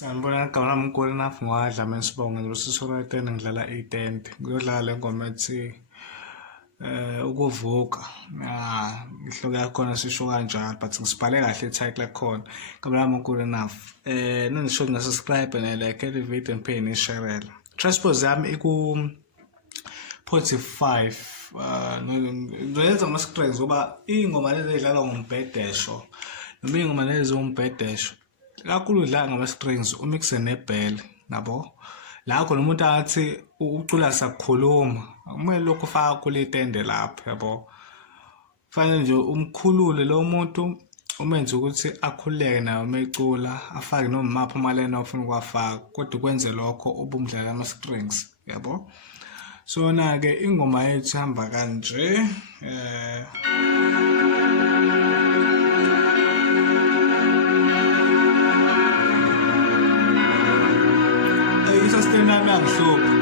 Sanibona ngigabana mGoodenoughDlamini ngowadlamini sibonga ngilosisolo etende ngidlala itende ngiyodlala le ngoma ethi ukuvuka. Ihloko yakhona sisho kanjalo but ngisibhale kahle i-title lakhona ngabula mGoodenoughDlamini. Ningisho na-subscribe ne-like le video ngiphinde niyisharele. Transpose yami iku-45 ngizoyenza ama-strings ngoba iy'ngoma lezi ey'dlalwa ngombhedesho noma iy'ngoma lezi zombhedesho kakhulu udlala ngama-strings umixe nebhele nabo la khona umuntu athi ucula sakukhuluma kumele lokhu ufaka kule itende lapho yabo. Kufanele nje umkhulule lo muntu umenze ukuthi akhululeke nayo mecula afake noma maphi amalena ofuna ukuwafaka kodwa ukwenze lokho ubumdlala ama-strings yabo. So na-ke ingoma yethu ihamba kanje i-sustain yami yangihlupha.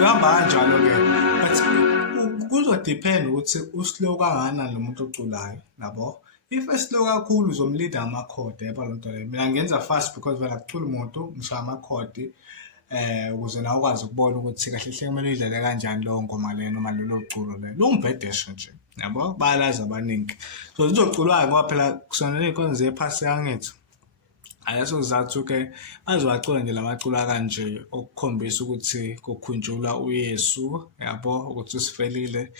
Kuhamba kanjalo-ke but kuzodepend ukuthi uslow kangakanani lo muntu oculayo nabo. If eslow kakhulu uzomlinda amakhodi yabo lento leyo. Mina ngenza fast because vele akucula umuntu ngishaya amakhodi ukuze nawe ukwazi ukubona ukuthi kahle hle kumele idlale kanjani leyo ngoma leyo noma lolo culo lelo lungbhedesho nje yabo bayalazi abaningi. So lizoculwayo ngoba phela kusonele iy'nkonzo zephasi yangithi ayaso kuzathu-ke bazowacula nje lamacula kanje okukhombisa ukuthi kukhunjulwa uYesu yabo ukuthi usifelile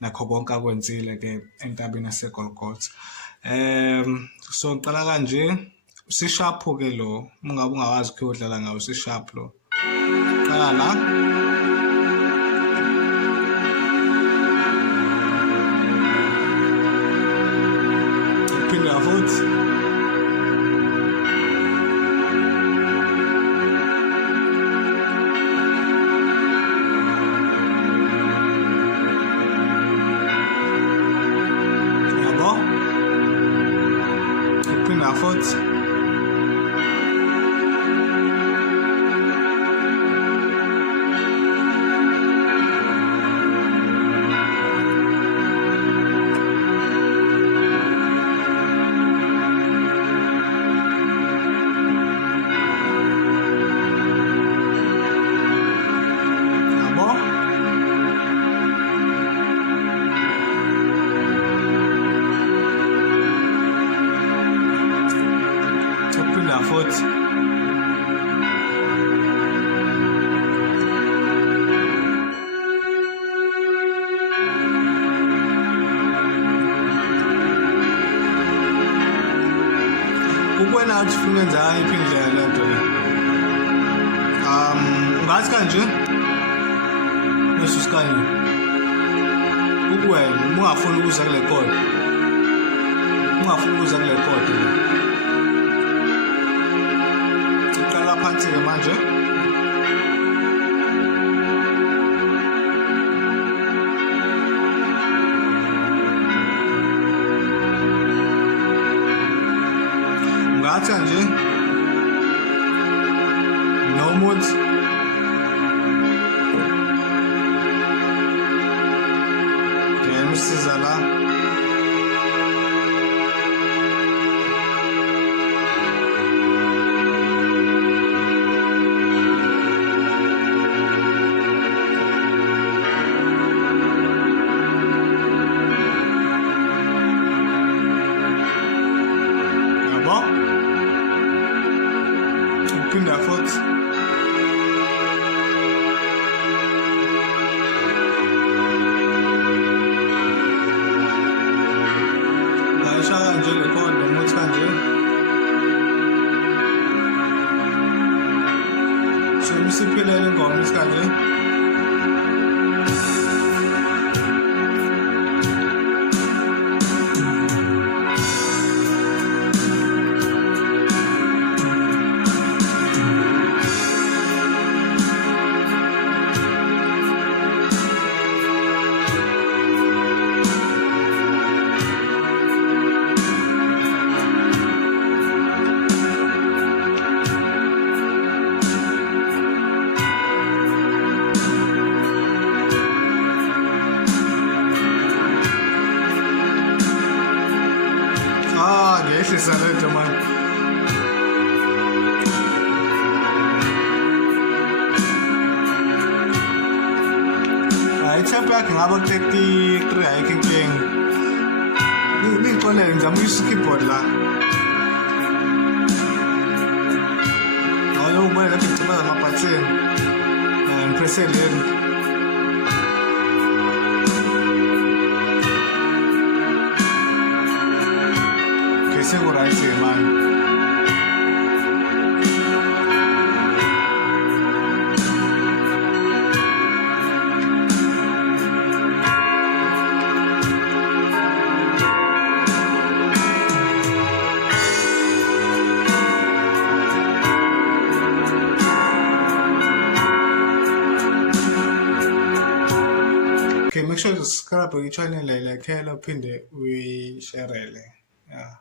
nakho konke akwenzile-ke entabeni yaseGolgotha. So ngiqala kanje sishaphu-ke lo ungabe ungawazi khe udlala ngawo sishaphu lo qala la phinda futhi futhi futhi kukwena uthi ufuna ukwenza yiphi indlela lento le. Ungathi kanje bese usikanye kukwena uma ungafuni ukuza kule khodi phansi-ke manje ungathi nje nomuthi ngiyamsiza la phinda futhi ngayishaya nje le khona umuthi kanje simsiphilele ingoma isikanje wethu man. Itempo yakhe ngaba 33 ayikho inkinga. Ngiqonele ngizama uyisa keyboard la. Awona ubona lapho ngicabanga ama-button. Ngipresse leni. Okay, seku-right man. Okay, make sure to subscribe to the channel, like, uphinde uyisharele. Yeah.